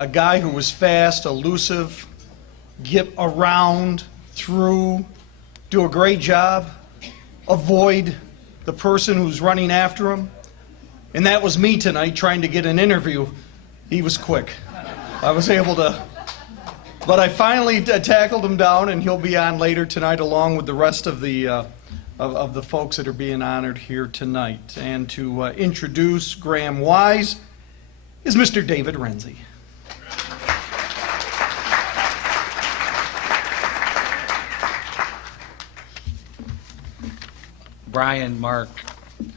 A guy who was fast, elusive, get around, through, do a great job, avoid the person who's running after him. And that was me tonight trying to get an interview. He was quick. I was able to, but I finally tackled him down, and he'll be on later tonight along with the rest of the folks that are being honored here tonight. And to introduce Graham Wise is Mr. David Renzi. Brian, Mark,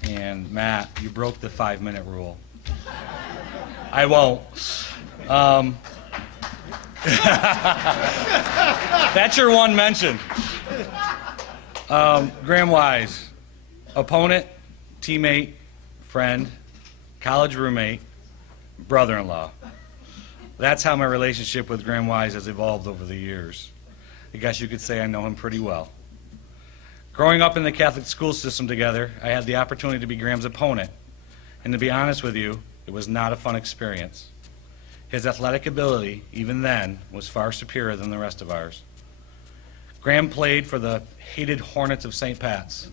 and Matt, you broke the 5-minute rule. I won't. That's your one mention. Graham Wise, opponent, teammate, friend, college roommate, brother-in-law. That's how my relationship with Graham Wise has evolved over the years. I guess you could say I know him pretty well. Growing up in the Catholic school system together, I had the opportunity to be Graham's opponent. And to be honest with you, it was not a fun experience. His athletic ability, even then, was far superior than the rest of ours. Graham played for the hated Hornets of St. Pat's.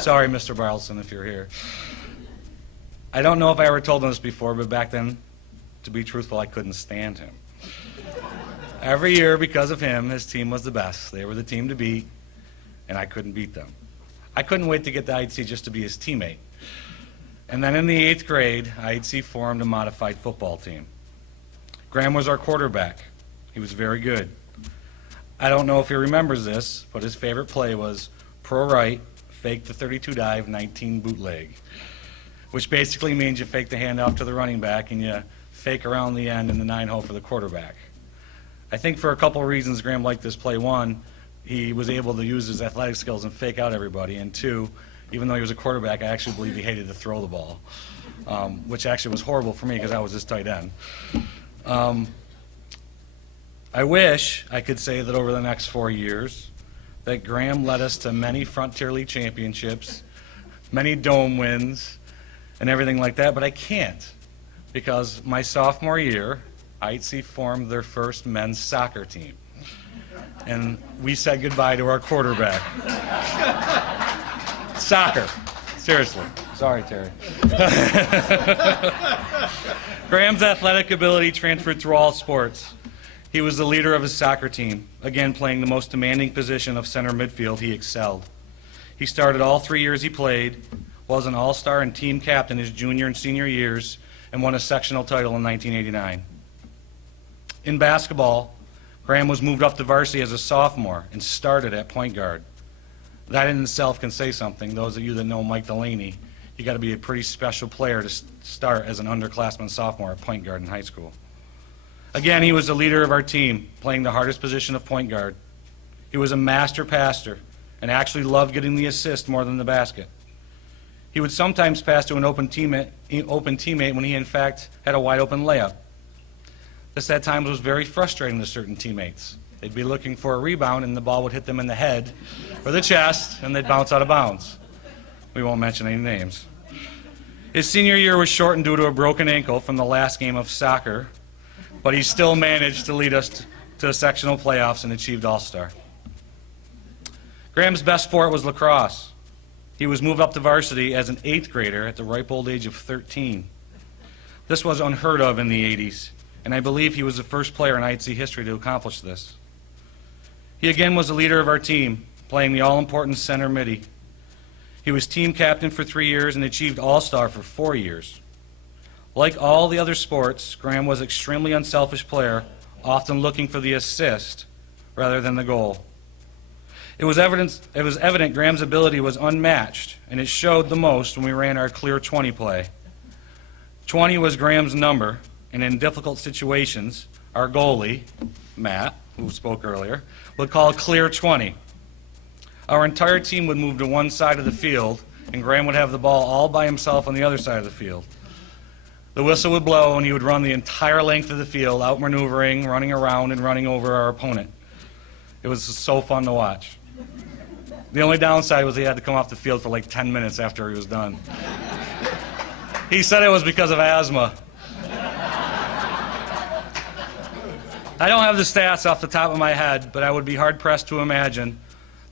Sorry, Mr. Barlson, if you're here. I don't know if I ever told him this before, but back then, to be truthful, I couldn't stand him. Every year, because of him, his team was the best. They were the team to beat, and I couldn't beat them. I couldn't wait to get to IHC just to be his teammate. And then in the 8th grade, IHC formed a modified football team. Graham was our quarterback. He was very good. I don't know if he remembers this, but his favorite play was pro right, fake the 32 dive, 19 bootleg, which basically means you fake the handoff to the running back and you fake around the end in the 9 hole for the quarterback. I think for a couple of reasons Graham liked this play. One, he was able to use his athletic skills and fake out everybody. And two, even though he was a quarterback, I actually believe he hated to throw the ball, which actually was horrible for me because I was his tight end. I wish I could say that over the next 4 years that Graham led us to many Frontier League championships, many dome wins, and everything like that, but I can't because my sophomore year, IHC formed their first men's soccer team. And we said goodbye to our quarterback. Soccer. Seriously. Sorry, Terry. Graham's athletic ability transferred through all sports. He was the leader of his soccer team. Again, playing the most demanding position of center midfield, he excelled. He started all 3 years he played, was an all-star and team captain his junior and senior years, and won a sectional title in 1989. In basketball, Graham was moved up to varsity as a sophomore and started at point guard. That in itself can say something. Those of you that know Mike Delaney, you got to be a pretty special player to start as an underclassman sophomore at point guard in high school. Again, he was the leader of our team, playing the hardest position of point guard. He was a master passer and actually loved getting the assist more than the basket. He would sometimes pass to an open teammate when he in fact had a wide open layup. This at times was very frustrating to certain teammates. They'd be looking for a rebound and the ball would hit them in the head or the chest and they'd bounce out of bounds. We won't mention any names. His senior year was shortened due to a broken ankle from the last game of soccer, but he still managed to lead us to the sectional playoffs and achieved All-Star. Graham's best sport was lacrosse. He was moved up to varsity as an 8th grader at the ripe old age of 13. This was unheard of in the 80s. And I believe he was the first player in IHC history to accomplish this. He again was the leader of our team, playing the all-important center midi. He was team captain for 3 years and achieved All-Star for 4 years. Like all the other sports, Graham was an extremely unselfish player, often looking for the assist rather than the goal. It was evident Graham's ability was unmatched, and it showed the most when we ran our clear 20 play. 20 was Graham's number. And in difficult situations, our goalie, Matt, who spoke earlier, would call clear 20. Our entire team would move to one side of the field, and Graham would have the ball all by himself on the other side of the field. The whistle would blow, and he would run the entire length of the field, outmaneuvering, running around, and running over our opponent. It was so fun to watch. The only downside was he had to come off the field for like 10 minutes after he was done. He said it was because of asthma. I don't have the stats off the top of my head, but I would be hard-pressed to imagine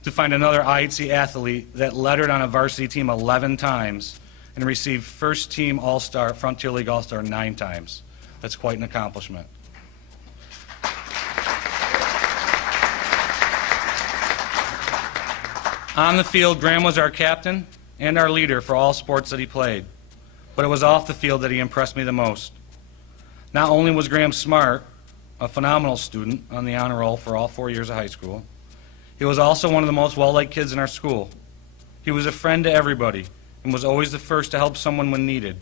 to find another IHC athlete that lettered on a varsity team 11 times and received first-team All-Star, Frontier League All-Star 9 times. That's quite an accomplishment. On the field, Graham was our captain and our leader for all sports that he played, but it was off the field that he impressed me the most. Not only was Graham smart, a phenomenal student on the honor roll for all 4 years of high school, he was also one of the most well-liked kids in our school. He was a friend to everybody and was always the first to help someone when needed.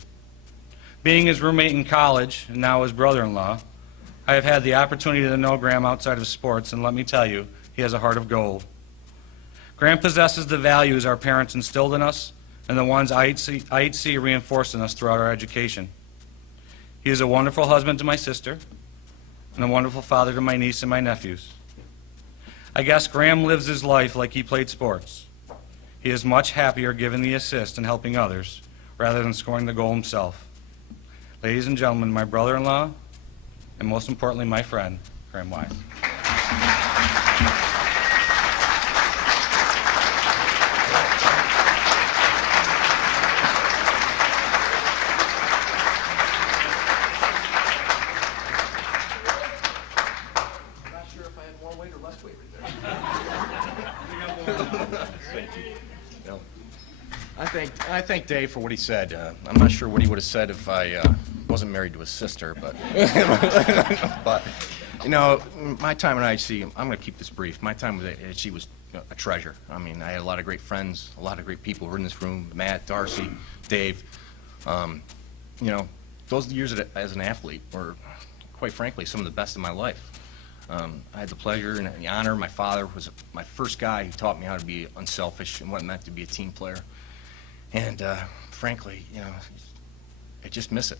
Being his roommate in college, and now his brother-in-law, I have had the opportunity to know Graham outside of sports, and let me tell you, he has a heart of gold. Graham possesses the values our parents instilled in us and the ones IHC reinforced in us throughout our education. He is a wonderful husband to my sister and a wonderful father to my niece and my nephews. I guess Graham lives his life like he played sports. He is much happier giving the assist and helping others rather than scoring the goal himself. Ladies and gentlemen, my brother-in-law, and most importantly, my friend, Graham Wise. I thank Dave for what he said. I'm not sure what he would have said if I wasn't married to his sister, but but you know, my time at IHC, I'm going to keep this brief. My time with IHC was a treasure. I mean, I had a lot of great friends, a lot of great people who were in this room. Matt, Darcy, Dave. You know, those years as an athlete were, quite frankly, some of the best of my life. I had the pleasure and the honor. My father was my first guy who taught me how to be unselfish and what it meant to be a team player. And frankly, you know, I just miss it.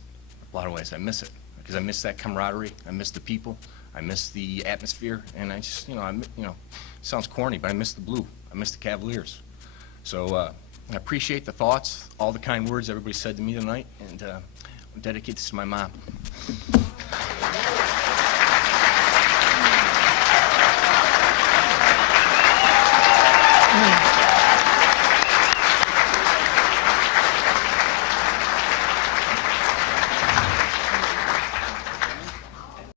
A lot of ways, I miss it because I miss that camaraderie. I miss the people. I miss the atmosphere, and I just, you know, it sounds corny, but I miss the blue. I miss the Cavaliers. So I appreciate the thoughts, all the kind words everybody said to me tonight, and I'm dedicated to my mom.